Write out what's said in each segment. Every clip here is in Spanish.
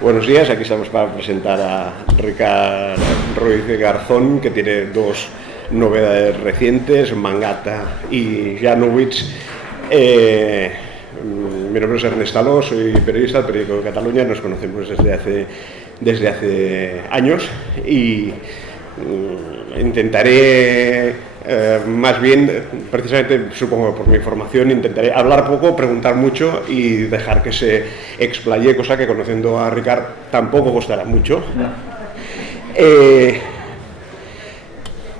Buenos días, aquí estamos para presentar a Ricard Ruiz Garzón, que tiene dos novedades recientes, Mangata y Janowitz. Mi nombre es Ernesto Aló, soy periodista del periódico de Cataluña, nos conocemos desde hace años y intentaré, más bien, precisamente supongo por mi formación, intentaré hablar poco, preguntar mucho y dejar que se explaye, cosa que conociendo a Ricard tampoco costará mucho.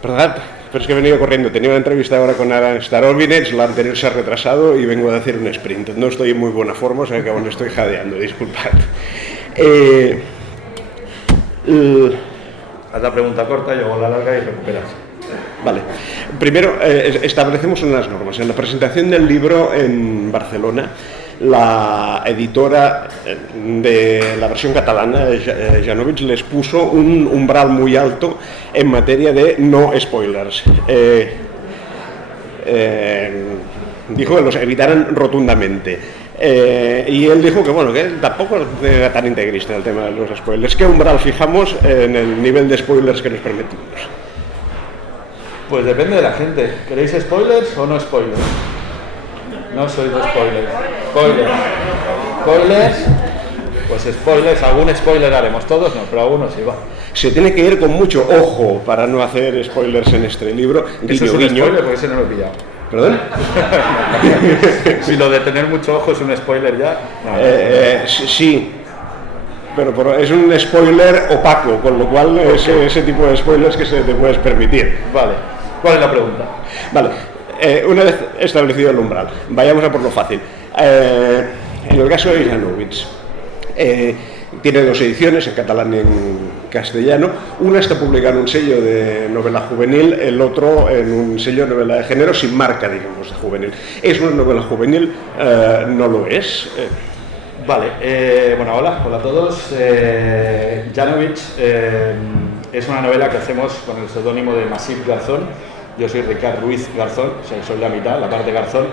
¿Verdad? Pero es que he venido corriendo, tenía una entrevista ahora con Aran Starovinets, la anterior se ha retrasado y vengo de hacer un sprint. No estoy en muy buena forma, o sea que aún estoy jadeando, disculpad. Haz la pregunta corta, yo hago la larga y recuperas. Vale. Primero, establecemos unas normas. En la presentación del libro en Barcelona, la editora de la versión catalana, Janowitz, les puso un umbral muy alto en materia de no spoilers. Dijo que los evitaran rotundamente. Y él dijo que bueno, que él tampoco era tan integrista en el tema de los spoilers. ¿Qué umbral fijamos en el nivel de spoilers que nos permitimos? Pues depende de la gente. ¿Queréis spoilers o no spoilers? No soy de spoilers. Spoilers, pues spoilers, algún spoiler haremos, todos no, pero algunos sí va. Se tiene que ir con mucho ojo para no hacer spoilers en este libro. Eso es un spoiler, porque ese no lo he pillado. ¿Perdón? Si lo de tener mucho ojo es un spoiler ya. No. Sí, pero es un spoiler opaco, con lo cual ese tipo de spoilers que se te puedes permitir. Vale, ¿cuál es la pregunta? Vale, una vez establecido el umbral, vayamos a por lo fácil. En el caso de Janowitz, tiene dos ediciones, en catalán y en castellano. Una está publicada en un sello de novela juvenil, el otro en un sello de novela de género sin marca, digamos, de juvenil. ¿Es una novela juvenil? No lo es. Vale, bueno, hola a todos. Janowitz es una novela que hacemos con el seudónimo de Masip Garzón. Yo soy Ricard Ruiz Garzón, o sea, soy la mitad, la parte Garzón.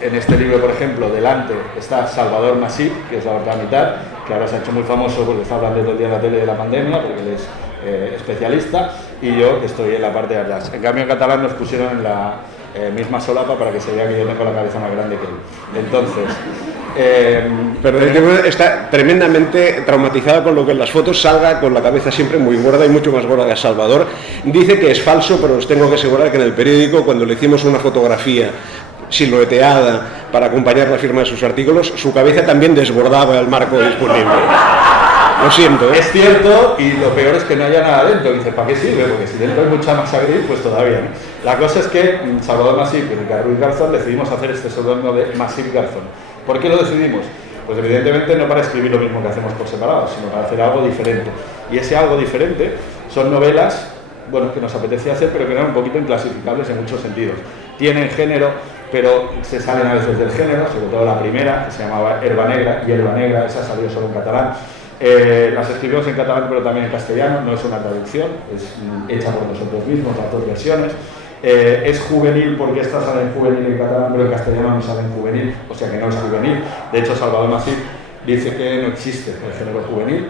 En este libro, por ejemplo, delante está Salvador Masip, que es la otra mitad, que ahora se ha hecho muy famoso porque está hablando todo el día en la tele de la pandemia, porque él es especialista, y yo, que estoy en la parte de atrás. En cambio, en catalán nos pusieron en la misma solapa para que se vea que yo tengo la cabeza más grande que él. Entonces... pero está tremendamente traumatizada con lo que en las fotos salga con la cabeza siempre muy gorda y mucho más gorda que Salvador. Dice que es falso, pero os tengo que asegurar que en el periódico, cuando le hicimos una fotografía silueteada para acompañar la firma de sus artículos, su cabeza también desbordaba el marco disponible. Lo siento, ¿eh? Es cierto, y lo peor es que no haya nada dentro. Dice, ¿para qué sirve? Porque si dentro hay mucha masa gris, pues todavía no. La cosa es que Salvador Masip y Ricard Ruiz Garzón decidimos hacer este seudónimo de Masip Garzón. ¿Por qué lo decidimos? Pues evidentemente no para escribir lo mismo que hacemos por separado, sino para hacer algo diferente. Y ese algo diferente son novelas, bueno, que nos apetecía hacer, pero que eran un poquito inclasificables en muchos sentidos. Tienen género, pero se salen a veces del género, sobre todo la primera, que se llamaba Herba Negra, y Herba Negra, esa salió solo en catalán. Las escribimos en catalán, pero también en castellano, no es una traducción, es hecha por nosotros mismos, las dos versiones. Es juvenil porque esta sale en juvenil en catalán, pero en castellano no sale en juvenil, o sea que no es juvenil. De hecho, Salvador Masip dice que no existe el género juvenil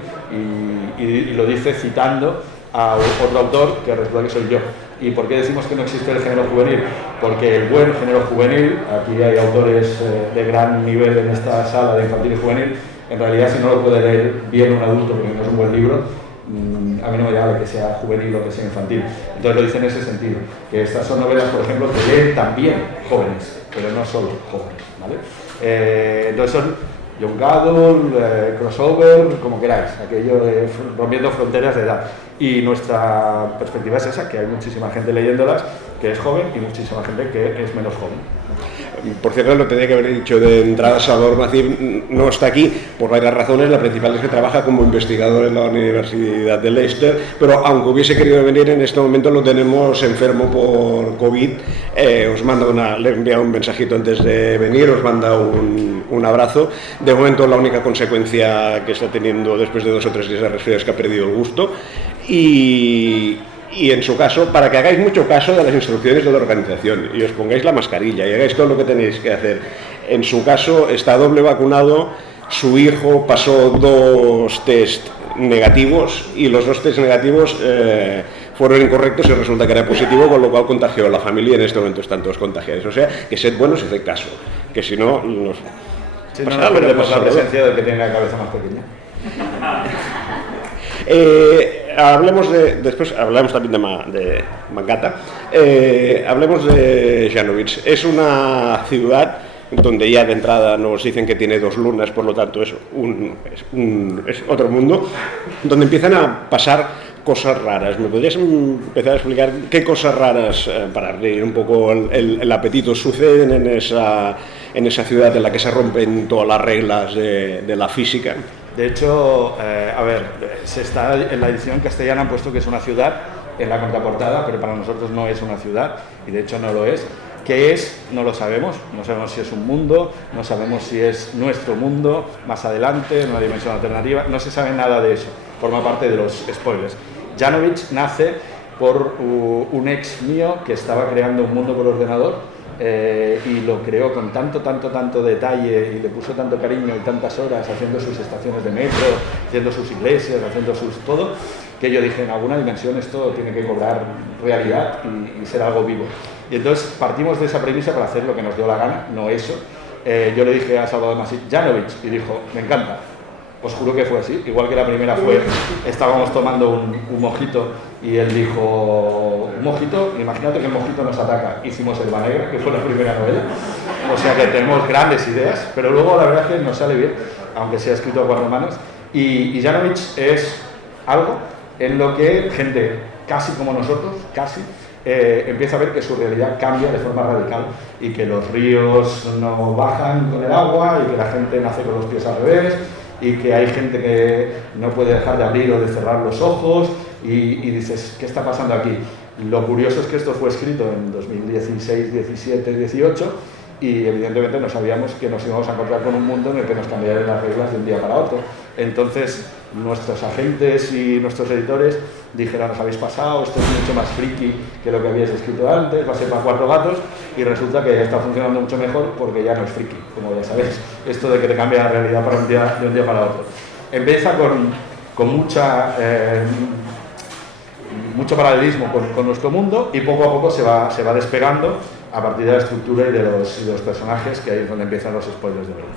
y lo dice citando a otro autor que resulta que soy yo. ¿Y por qué decimos que no existe el género juvenil? Porque el buen género juvenil, aquí hay autores de gran nivel en esta sala de infantil y juvenil, en realidad si no lo puede leer bien un adulto porque no es un buen libro, a mí no me vale que sea juvenil o que sea infantil. Entonces lo dice en ese sentido, que estas son novelas, por ejemplo, que leen también jóvenes, pero no solo jóvenes, ¿vale? Entonces son young adult, crossover, como queráis, aquello de rompiendo fronteras de edad. Y nuestra perspectiva es esa, que hay muchísima gente leyéndolas que es joven y muchísima gente que es menos joven. Por cierto, lo tenía que haber dicho de entrada. Salvador Masip no está aquí por varias razones. La principal es que trabaja como investigador en la Universidad de Leicester, pero aunque hubiese querido venir, en este momento lo tenemos enfermo por COVID. Le he enviado un mensajito antes de venir, os manda un abrazo. De momento la única consecuencia que está teniendo después de 2 o 3 días de resfriado es que ha perdido el gusto. Y en su caso, para que hagáis mucho caso de las instrucciones de la organización y os pongáis la mascarilla y hagáis todo lo que tenéis que hacer. En su caso está doble vacunado, su hijo pasó 2 test negativos y los 2 test negativos fueron incorrectos y resulta que era positivo, con lo cual contagió a la familia y en este momento están todos contagiados. O sea, que sed buenos y haced caso, que si no... Sí, no, pero por la presencia del que tiene la cabeza más pequeña. Después hablemos también de Mangata. Hablemos de Janovic. Es una ciudad donde ya de entrada nos dicen que tiene 2 lunas, por lo tanto es otro mundo, donde empiezan a pasar cosas raras. ¿Me podrías empezar a explicar qué cosas raras, para abrir un poco el apetito, suceden en esa ciudad en la que se rompen todas las reglas de la física? De hecho, se está en la edición castellana han puesto que es una ciudad en la contraportada, pero para nosotros no es una ciudad, y de hecho no lo es. ¿Qué es? No lo sabemos. No sabemos si es un mundo, no sabemos si es nuestro mundo más adelante, en una dimensión alternativa. No se sabe nada de eso. Forma parte de los spoilers. Janovic nace por un ex mío que estaba creando un mundo por ordenador y lo creó con tanto detalle y le puso tanto cariño y tantas horas haciendo sus estaciones de metro, haciendo sus iglesias, haciendo sus todo, que yo dije, en alguna dimensión esto tiene que cobrar realidad y ser algo vivo. Y entonces partimos de esa premisa para hacer lo que nos dio la gana, no eso. Yo le dije a Salvador Masip, Janovic, y dijo, me encanta. Os juro que fue así, igual que la primera fue, estábamos tomando un mojito y él dijo, un mojito, imagínate que el mojito nos ataca, hicimos Elba Negra, que fue la primera novela, o sea que tenemos grandes ideas, pero luego la verdad es que nos sale bien, aunque sea escrito a 4 manos, y Janovic es algo en lo que gente casi como nosotros, empieza a ver que su realidad cambia de forma radical y que los ríos no bajan con el agua y que la gente nace con los pies al revés, y que hay gente que no puede dejar de abrir o de cerrar los ojos y dices, ¿qué está pasando aquí? Lo curioso es que esto fue escrito en 2016, 17, 18 y evidentemente no sabíamos que nos íbamos a encontrar con un mundo en el que nos cambiarían las reglas de un día para otro. Entonces nuestros agentes y nuestros editores dijeron, os habéis pasado, esto es mucho más friki que lo que habíais escrito antes, va a ser para 4 gatos, y resulta que está funcionando mucho mejor porque ya no es friki, como ya sabéis, esto de que te cambia la realidad de un día para otro. Empieza con mucho paralelismo con nuestro mundo y poco a poco se va despegando a partir de la estructura y de los personajes, que ahí es donde empiezan los spoilers de verdad.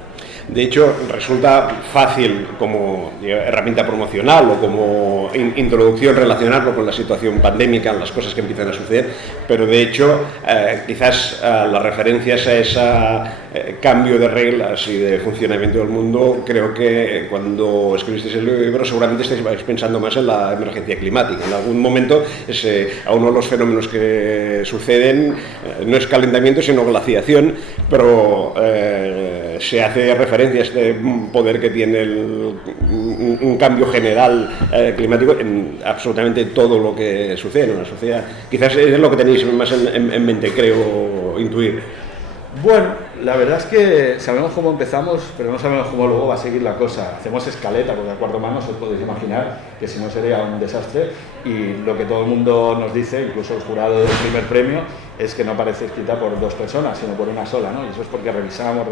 De hecho, resulta fácil como herramienta promocional o como introducción relacionarlo con la situación pandémica, las cosas que empiezan a suceder, pero de hecho quizás las referencias a ese cambio de reglas y de funcionamiento del mundo, creo que cuando escribisteis el libro seguramente estáis pensando más en la emergencia climática. En algún momento a uno de los fenómenos que suceden no es calentamiento sino glaciación, pero se hace referencia a este poder que tiene un cambio general climático en absolutamente todo lo que sucede en una sociedad. Quizás es lo que tenéis más en mente, creo intuir. Bueno, la verdad es que sabemos cómo empezamos, pero no sabemos cómo luego va a seguir la cosa. Hacemos escaleta, porque a 4 manos os podéis imaginar que si no sería un desastre, y lo que todo el mundo nos dice, incluso el jurado del primer premio, es que no parece escrita por 2 personas, sino por una sola, ¿no? Y eso es porque revisamos,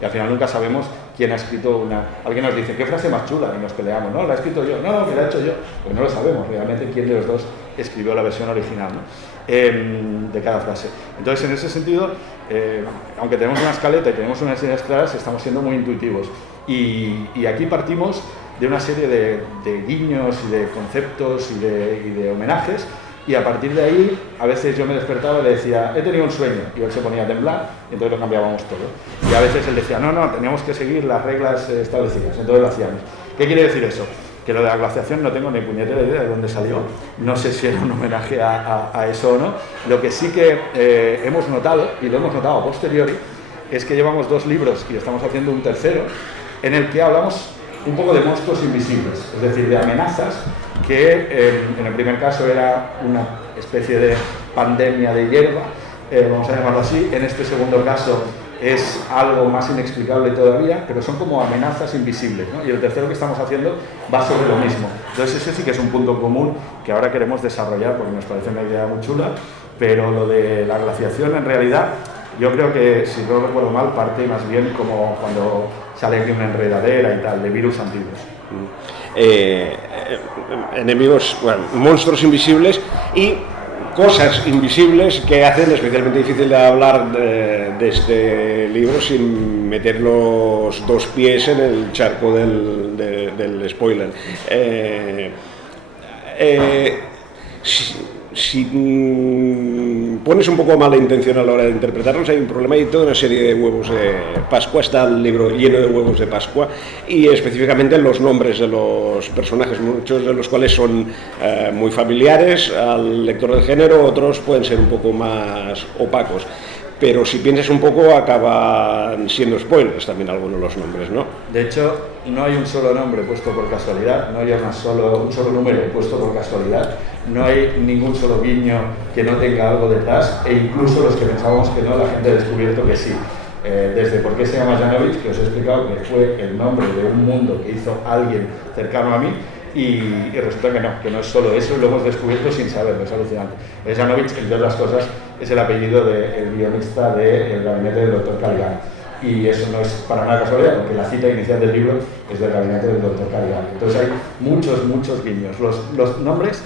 y al final nunca sabemos quién ha escrito una... Alguien nos dice, ¿qué frase más chula? Y nos peleamos, no, la he escrito yo, no, que la he hecho yo. Pues no lo sabemos realmente quién de los 2 escribió la versión original, ¿no? De cada frase. Entonces, en ese sentido, aunque tenemos una escaleta y tenemos unas ideas claras, estamos siendo muy intuitivos. Y aquí partimos de una serie de guiños y de conceptos y de homenajes, y a partir de ahí, a veces yo me despertaba y le decía, he tenido un sueño, y él se ponía a temblar, y entonces lo cambiábamos todo. Y a veces él decía, no, teníamos que seguir las reglas establecidas, entonces lo hacíamos. ¿Qué quiere decir eso? Que lo de la glaciación no tengo ni puñetera idea de dónde salió, no sé si era un homenaje a eso o no. Lo que sí que hemos notado, y lo hemos notado a posteriori, es que llevamos 2 libros y estamos haciendo un tercero, en el que hablamos un poco de monstruos invisibles, es decir, de amenazas que en el primer caso era una especie de pandemia de hierba, vamos a llamarlo así. En este segundo caso es algo más inexplicable todavía, pero son como amenazas invisibles, ¿no? Y el tercero que estamos haciendo va sobre lo mismo. Entonces ese sí que es un punto común que ahora queremos desarrollar porque nos parece una idea muy chula, pero lo de la glaciación en realidad yo creo que, si no recuerdo mal, parte más bien como cuando sale aquí una enredadera y tal, de virus antiguos. Enemigos, bueno, monstruos invisibles y cosas invisibles que hacen especialmente difícil de hablar de este libro sin meter los dos pies en el charco del spoiler. Si pones un poco mala intención a la hora de interpretarlos, hay un problema. Hay toda una serie de huevos de Pascua, está el libro lleno de huevos de Pascua, y específicamente los nombres de los personajes, muchos de los cuales son muy familiares al lector del género, otros pueden ser un poco más opacos. Pero si piensas un poco, acaban siendo spoilers también algunos de los nombres, ¿no? De hecho, no hay un solo nombre puesto por casualidad, no hay un solo número puesto por casualidad, no hay ningún solo guiño que no tenga algo detrás, e incluso los que pensábamos que no, la gente ha descubierto que sí. Desde por qué se llama Janovich, que os he explicado que fue el nombre de un mundo que hizo alguien cercano a mí, y resulta que no es solo eso, lo hemos descubierto sin saberlo, es alucinante. Janovich, entre otras cosas, es el apellido del guionista del gabinete del Dr. Caliban, y eso no es para nada casualidad, porque la cita inicial del libro es del gabinete del Dr. Caliban. Entonces hay muchos guiños. Los nombres,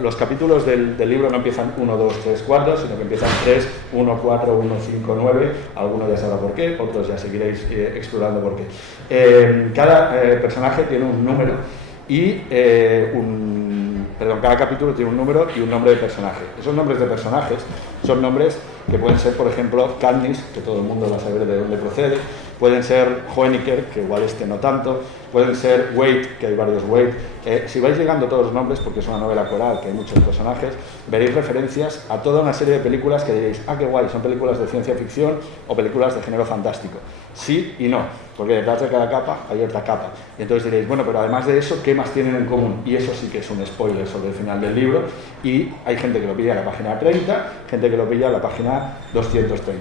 los capítulos del libro no empiezan 1, 2, 3, 4, sino que empiezan 3, 1, 4, 1, 5, 9, algunos ya sabrá por qué, otros ya seguiréis explorando por qué. Cada personaje tiene un número y cada capítulo tiene un número y un nombre de personaje. Esos nombres de personajes son nombres que pueden ser, por ejemplo, Katniss, que todo el mundo va a saber de dónde procede, pueden ser Hoeniker, que igual no tanto, pueden ser Wade, que hay varios Wade. Si vais llegando todos los nombres, porque es una novela coral, que hay muchos personajes, veréis referencias a toda una serie de películas que diréis, ah, qué guay, son películas de ciencia ficción o películas de género fantástico. Sí y no, porque detrás de cada capa hay otra capa. Y entonces diréis, bueno, pero además de eso, ¿qué más tienen en común? Y eso sí que es un spoiler sobre el final del libro, y hay gente que lo pilla a la página 30, gente que lo pilla a la página 230.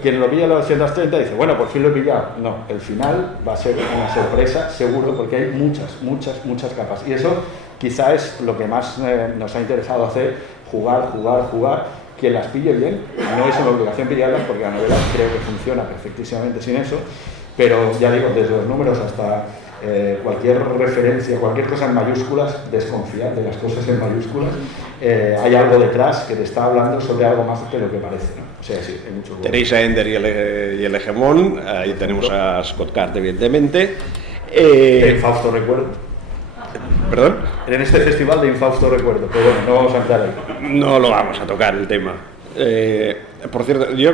Quien lo pilla a la 230 dice, bueno, por fin lo he pillado. No, el final va a ser una sorpresa, seguro, porque hay muchas capas. Y eso quizá es lo que más nos ha interesado hacer, jugar. Quien las pille bien, no es una obligación pillarlas, porque la novela creo que funciona perfectísimamente sin eso, pero ya digo, desde los números hasta cualquier referencia, cualquier cosa en mayúsculas, desconfiad de las cosas en mayúsculas. Hay algo detrás que te está hablando sobre algo más de lo que parece, ¿no? O sea, sí, hay mucho. Tenéis a Ender y el Hegemón, ahí tenemos a Scott Card, evidentemente. De Infausto Recuerdo. ¿Perdón? En este festival de Infausto Recuerdo, pero bueno, no vamos a entrar ahí. No lo vamos a tocar el tema. Por cierto, yo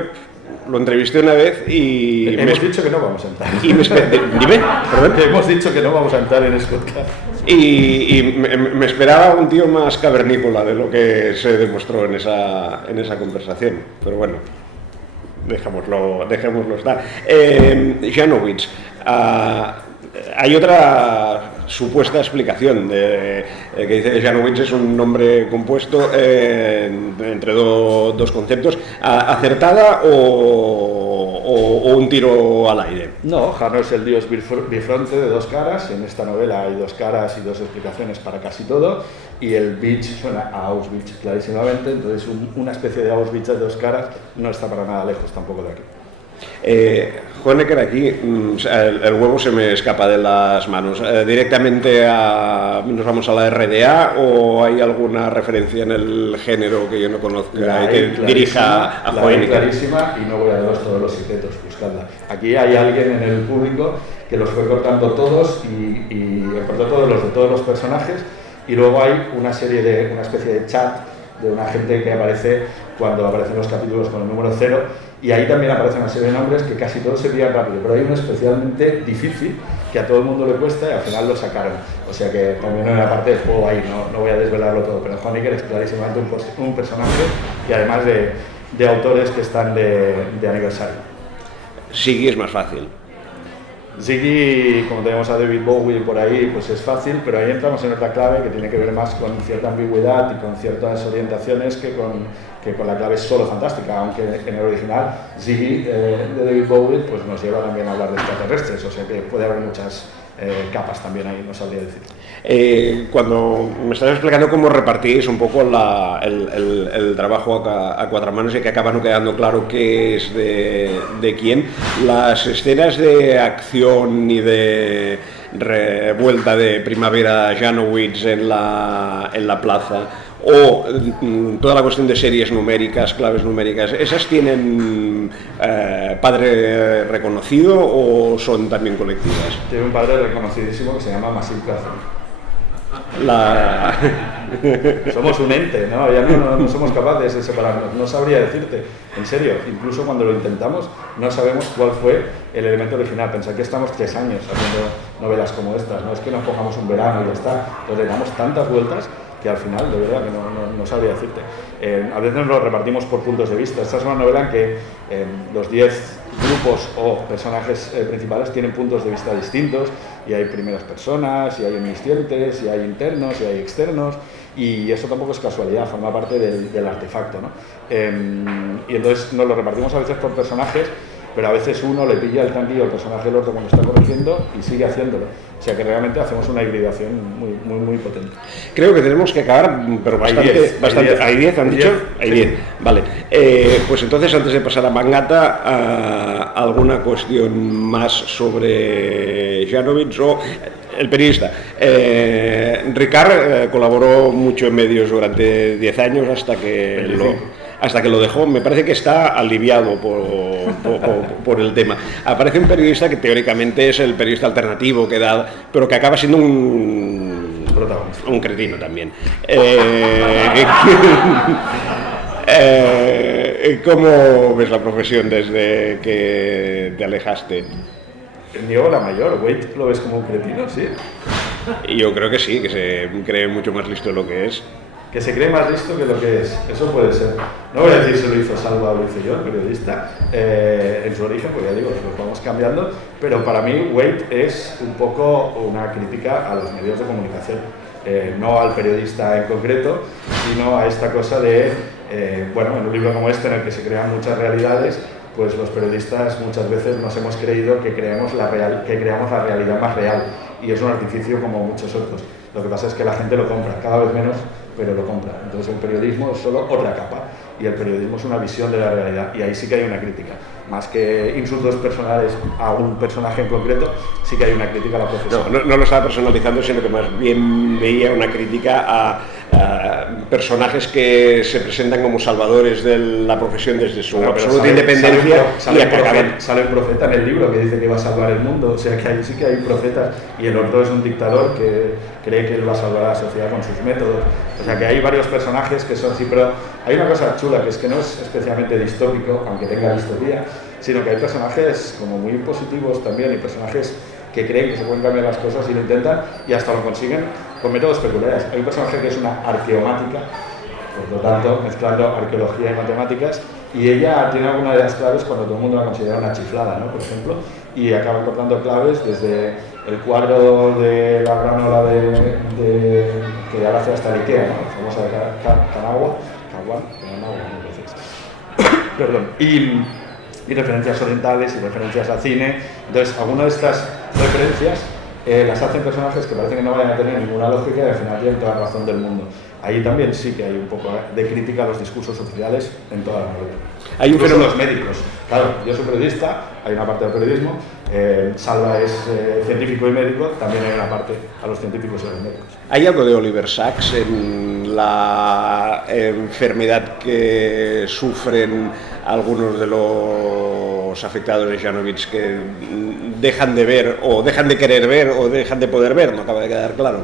lo entrevisté una vez y... Hemos dicho que no vamos a entrar. Dime, perdón. Hemos dicho que no vamos a entrar en Scott Card. Y me esperaba un tío más cavernícola de lo que se demostró en esa conversación. Pero bueno, dejémoslo estar. Janovich, hay otra supuesta explicación que dice que Janovich es un nombre compuesto entre dos conceptos, ¿acertada o un tiro al aire? No, Jano es el dios bifronte de dos caras. En esta novela hay dos caras y dos explicaciones para casi todo, y el Beach suena a Auschwitz clarísimamente, entonces una especie de Auschwitz de dos caras no está para nada lejos tampoco de aquí. Hoeniker, aquí el huevo se me escapa de las manos. ¿Directamente nos vamos a la RDA o hay alguna referencia en el género que yo no conozca y que dirija a Hoeniker? Clarísima, y no voy a daros todos los secretos, buscadla. Aquí hay alguien en el público que los fue cortando todos y cortó todos los de todos los personajes, y luego hay una especie de chat de una gente que aparece cuando aparecen los capítulos con el número 0, y ahí también aparecen una serie de nombres que casi todos se pillan rápido, pero hay uno especialmente difícil que a todo el mundo le cuesta y al final lo sacaron. O sea que también hay una parte del juego ahí, no voy a desvelarlo todo, pero Hoeniker es clarísimamente un personaje, y además de autores que están de aniversario. Ziggy es más fácil. Ziggy, como tenemos a David Bowie por ahí, pues es fácil, pero ahí entramos en otra clave que tiene que ver más con cierta ambigüedad y con ciertas orientaciones que que con la clave es solo fantástica, aunque en el original Ziggy de David Bowie pues nos lleva también a hablar de extraterrestres, o sea que puede haber muchas capas también ahí, no sabría decir. Cuando me estás explicando cómo repartís un poco el trabajo a cuatro manos y que acaba no quedando claro qué es de quién, las escenas de acción y de revuelta de primavera Janowitz en la plaza, o toda la cuestión de series numéricas, claves numéricas, ¿esas tienen padre reconocido o son también colectivas? Tiene un padre reconocidísimo que se llama Massive Carson. Somos un ente, ¿no? Ya no somos capaces de separarnos, no sabría decirte, en serio, incluso cuando lo intentamos no sabemos cuál fue el elemento original. Pensad que estamos 3 años haciendo novelas como estas, no es que nos pongamos un verano y ya está, le damos tantas vueltas que al final, de verdad, que no sabría decirte. A veces nos lo repartimos por puntos de vista. Esta es una novela en que los 10 grupos o personajes principales tienen puntos de vista distintos, y hay primeras personas, y hay omniscientes, y hay internos, y hay externos, y eso tampoco es casualidad, forma parte del artefacto, ¿no? Y entonces nos lo repartimos a veces por personajes, pero a veces uno le pilla el tranquillo al personaje del otro cuando está corrigiendo y sigue haciéndolo. O sea que realmente hacemos una hibridación muy potente. Creo que tenemos que acabar, pero bastante. ¿Hay 10? ¿Han dicho? Hay 10. Vale. Pues entonces, antes de pasar a Mangata, ¿alguna cuestión más sobre Janowitz o el periodista? Ricard colaboró mucho en medios durante 10 años hasta que lo dejó. Me parece que está aliviado por el tema. Aparece un periodista que teóricamente es el periodista alternativo que da, pero que acaba siendo un cretino también. ¿Cómo ves la profesión desde que te alejaste? Niego la mayor. Wade lo ves como un cretino, sí. Yo creo que sí, que se cree mucho más listo de lo que es. Que se cree más listo que lo que es, eso puede ser. No voy a decir si lo hizo Salva o lo hice yo, el periodista, en su origen, porque ya digo, los vamos cambiando, pero para mí Wade es un poco una crítica a los medios de comunicación, no al periodista en concreto, sino a esta cosa de, bueno, en un libro como este en el que se crean muchas realidades, pues los periodistas muchas veces nos hemos creído que creamos la realidad más real, y es un artificio como muchos otros. Lo que pasa es que la gente lo compra, cada vez menos, pero lo compra. Entonces el periodismo es solo otra capa, y el periodismo es una visión de la realidad, y ahí sí que hay una crítica. Más que insultos personales a un personaje en concreto, sí que hay una crítica a la profesión. No lo estaba personalizando, sino que más bien veía una crítica a personajes que se presentan como salvadores de la profesión desde su absoluta independencia. Sale un profeta en el libro que dice que va a salvar el mundo, o sea que ahí sí que hay profetas, y el otro es un dictador que cree que él va a salvar a la sociedad con sus métodos. O sea que hay varios personajes que son, sí, pero hay una cosa chula, que es que no es especialmente distópico, aunque tenga distopía, sino que hay personajes como muy positivos también, y personajes que creen que se pueden cambiar las cosas y lo intentan, y hasta lo consiguen con métodos peculiares. Hay un personaje que es una arqueomática, por lo tanto, mezclando arqueología y matemáticas, y ella tiene alguna de las claves cuando todo el mundo la considera una chiflada, ¿no? Por ejemplo, y acaba cortando claves desde el cuadro de la gran ola que ahora hace hasta el Ikea, ¿no? La famosa de Kanagawa, perdón, y referencias orientales y referencias al cine. Entonces, algunas de estas referencias las hacen personajes que parece que no vayan a tener ninguna lógica, y al final tienen toda la razón del mundo. Ahí también sí que hay un poco de crítica a los discursos oficiales en toda la novela. Hay un fenómeno. Los médicos. Claro, yo soy periodista, hay una parte del periodismo, Salva es científico y médico, también hay una parte a los científicos y a los médicos. ¿Hay algo de Oliver Sacks en la enfermedad que sufren algunos de los afectados de Janowitz, que dejan de ver, o dejan de querer ver, o dejan de poder ver? No acaba de quedar claro.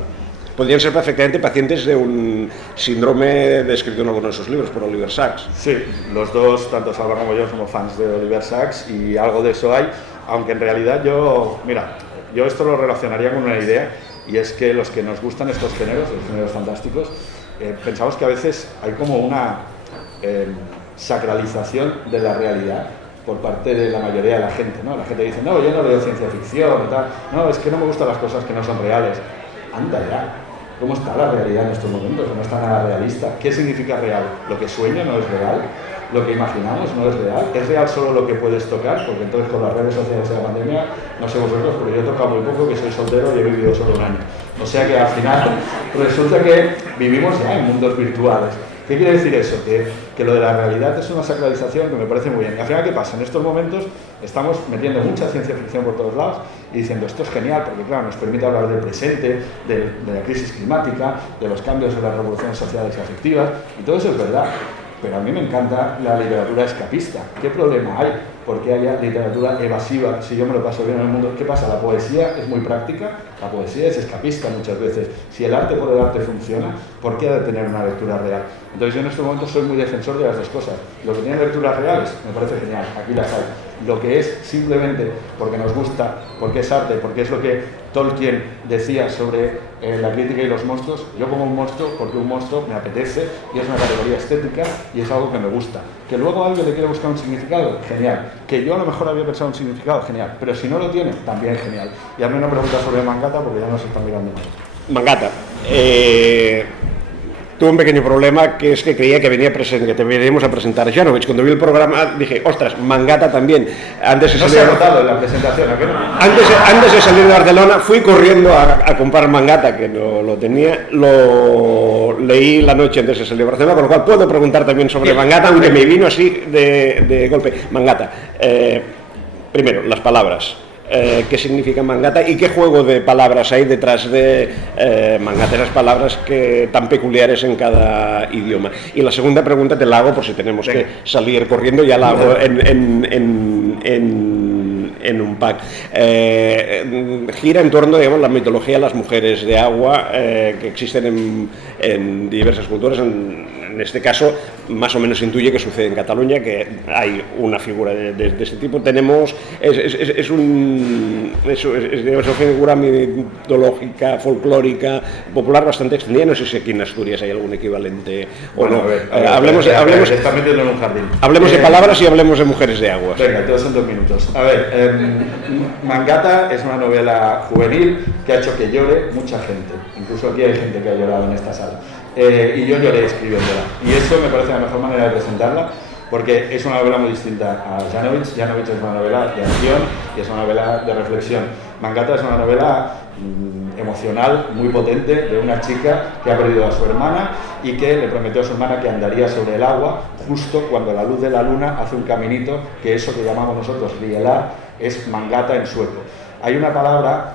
Podrían ser perfectamente pacientes de un síndrome descrito en algunos de sus libros por Oliver Sacks. Sí, los dos, tanto Salva como yo, somos fans de Oliver Sacks, y algo de eso hay, aunque en realidad yo esto lo relacionaría con una idea, y es que los que nos gustan estos géneros, los géneros fantásticos, pensamos que a veces hay como una sacralización de la realidad por parte de la mayoría de la gente, ¿no? La gente dice, no, yo no leo ciencia ficción y tal, no, es que no me gustan las cosas que no son reales. Anda ya, ¿Cómo está la realidad en estos momentos? No está nada realista. ¿Qué significa real? ¿Lo que sueño no es real? ¿Lo que imaginamos no es real? ¿Es real solo lo que puedes tocar? Porque entonces con las redes sociales de la pandemia, no sé vosotros, pero yo he tocado muy poco, que soy soltero y he vivido solo un año. O sea que al final resulta que vivimos ya en mundos virtuales. ¿Qué quiere decir eso? Que lo de la realidad es una sacralización que me parece muy bien. Al final, ¿qué pasa? En estos momentos estamos metiendo mucha ciencia ficción por todos lados y diciendo esto es genial porque, claro, nos permite hablar del presente, de la crisis climática, de los cambios de las revoluciones sociales y afectivas, y todo eso es verdad. Pero a mí me encanta la literatura escapista. ¿Qué problema hay? ¿Por qué haya literatura evasiva si yo me lo paso bien en el mundo? ¿Qué pasa? La poesía es muy práctica, la poesía es escapista muchas veces. Si el arte por el arte funciona, ¿por qué ha de tener una lectura real? Entonces yo en este momento soy muy defensor de las dos cosas. Lo que tiene lecturas reales me parece genial, aquí las hay. Lo que es simplemente porque nos gusta, porque es arte, porque es lo que Tolkien decía sobre la crítica y los monstruos, yo como un monstruo porque un monstruo me apetece y es una categoría estética y es algo que me gusta. Que luego alguien le quiere buscar un significado, genial. Que yo a lo mejor había pensado un significado, genial. Pero si no lo tiene, también genial. Y a mí no me pregunta sobre Mangata porque ya nos están mirando mal. Mangata. Tuve un pequeño problema, que es que creía que que te veníamos a presentar Janovic. Cuando vi el programa dije, ostras, Mangata también. Antes no se ha notado en la presentación, ¿a qué no? Antes de salir de Barcelona fui corriendo a comprar Mangata, que no lo tenía. Lo leí la noche antes de salir de Barcelona, con lo cual puedo preguntar también sobre Mangata, aunque me vino así de golpe. Mangata. Primero, las palabras. ¿Qué significa Mangata y qué juego de palabras hay detrás de Mangata, esas palabras tan peculiares en cada idioma? Y la segunda pregunta te la hago por si tenemos que salir corriendo, ya la hago en un pack. Gira en torno, digamos, la mitología de las mujeres de agua que existen en diversas culturas. En este caso, más o menos intuye que sucede en Cataluña, que hay una figura de este tipo. Tenemos, es una figura mitológica, folclórica, popular, bastante extendida. No sé si aquí en Asturias hay algún equivalente o no. Hablemos de palabras y hablemos de mujeres de agua. Venga, todos son 2 minutos. A ver, Mangata es una novela juvenil que ha hecho que llore mucha gente. Incluso aquí hay gente que ha llorado en esta sala. Y yo lloré escribiéndola. Y eso me parece la mejor manera de presentarla, porque es una novela muy distinta a Janovic. Janovic es una novela de acción y es una novela de reflexión. Mangata es una novela emocional, muy potente, de una chica que ha perdido a su hermana y que le prometió a su hermana que andaría sobre el agua justo cuando la luz de la luna hace un caminito, que eso que llamamos nosotros rielar es Mangata en sueco. Hay una palabra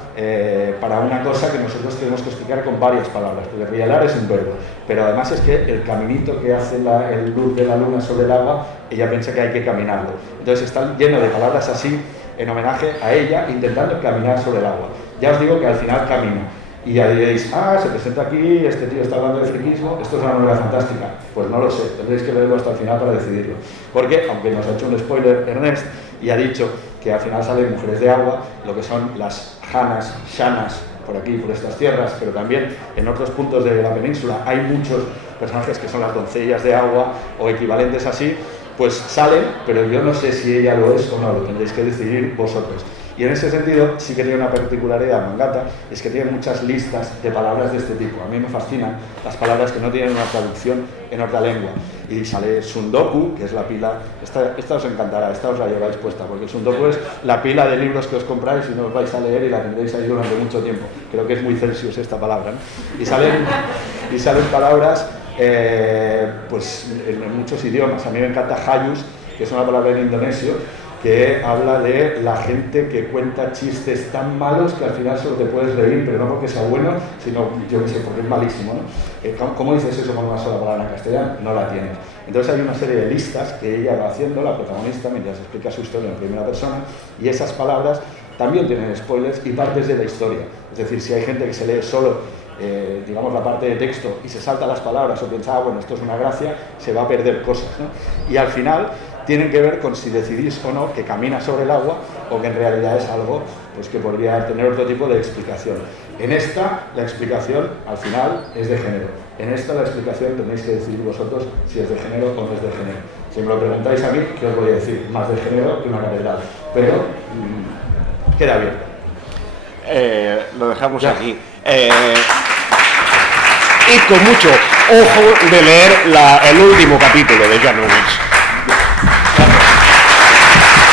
para una cosa que nosotros tenemos que explicar con varias palabras, porque rielar es un verbo, pero además es que el caminito que hace el luz de la luna sobre el agua, ella piensa que hay que caminarlo. Entonces está lleno de palabras así, en homenaje a ella, intentando caminar sobre el agua. Ya os digo que al final camina. Y ya diréis, se presenta aquí, este tío está hablando de friquismo, esto es una novela fantástica. Pues no lo sé, tendréis que leerlo hasta el final para decidirlo. Porque, aunque nos ha hecho un spoiler Ernest, y ha dicho que al final salen mujeres de agua, lo que son las Hanas, Shanas, por aquí, por estas tierras, pero también en otros puntos de la península hay muchos personajes que son las doncellas de agua o equivalentes así, pues salen, pero yo no sé si ella lo es o no, lo tendréis que decidir vosotros. Y en ese sentido sí que tiene una particularidad Mangata, es que tiene muchas listas de palabras de este tipo. A mí me fascinan las palabras que no tienen una traducción en otra lengua. Y sale Sundoku, que es la pila, esta os encantará, esta os la lleváis puesta, porque el Sundoku es la pila de libros que os compráis y no os vais a leer y la tendréis ahí durante mucho tiempo. Creo que es muy Celsius esta palabra, ¿no? Y salen palabras pues en muchos idiomas. A mí me encanta Hayus, que es una palabra en indonesio, que habla de la gente que cuenta chistes tan malos que al final solo te puedes reír, pero no porque sea bueno, sino, yo qué sé, porque es malísimo, ¿no? ¿Cómo dices eso con una sola palabra en castellano? No la tienes. Entonces hay una serie de listas que ella va haciendo, la protagonista, mientras explica su historia en primera persona, y esas palabras también tienen spoilers y partes de la historia. Es decir, si hay gente que se lee solo digamos la parte de texto y se salta las palabras o piensa, bueno, esto es una gracia, se va a perder cosas, ¿no? Y al final tienen que ver con si decidís o no que camina sobre el agua o que en realidad es algo pues, que podría tener otro tipo de explicación. En esta, la explicación al final es de género. En esta, la explicación tenéis que decidir vosotros si es de género o no es de género. Si me lo preguntáis a mí, ¿qué os voy a decir? Más de género que una catedral. Pero queda abierto. Lo dejamos aquí. y con mucho ojo de leer el último capítulo de Janowitz.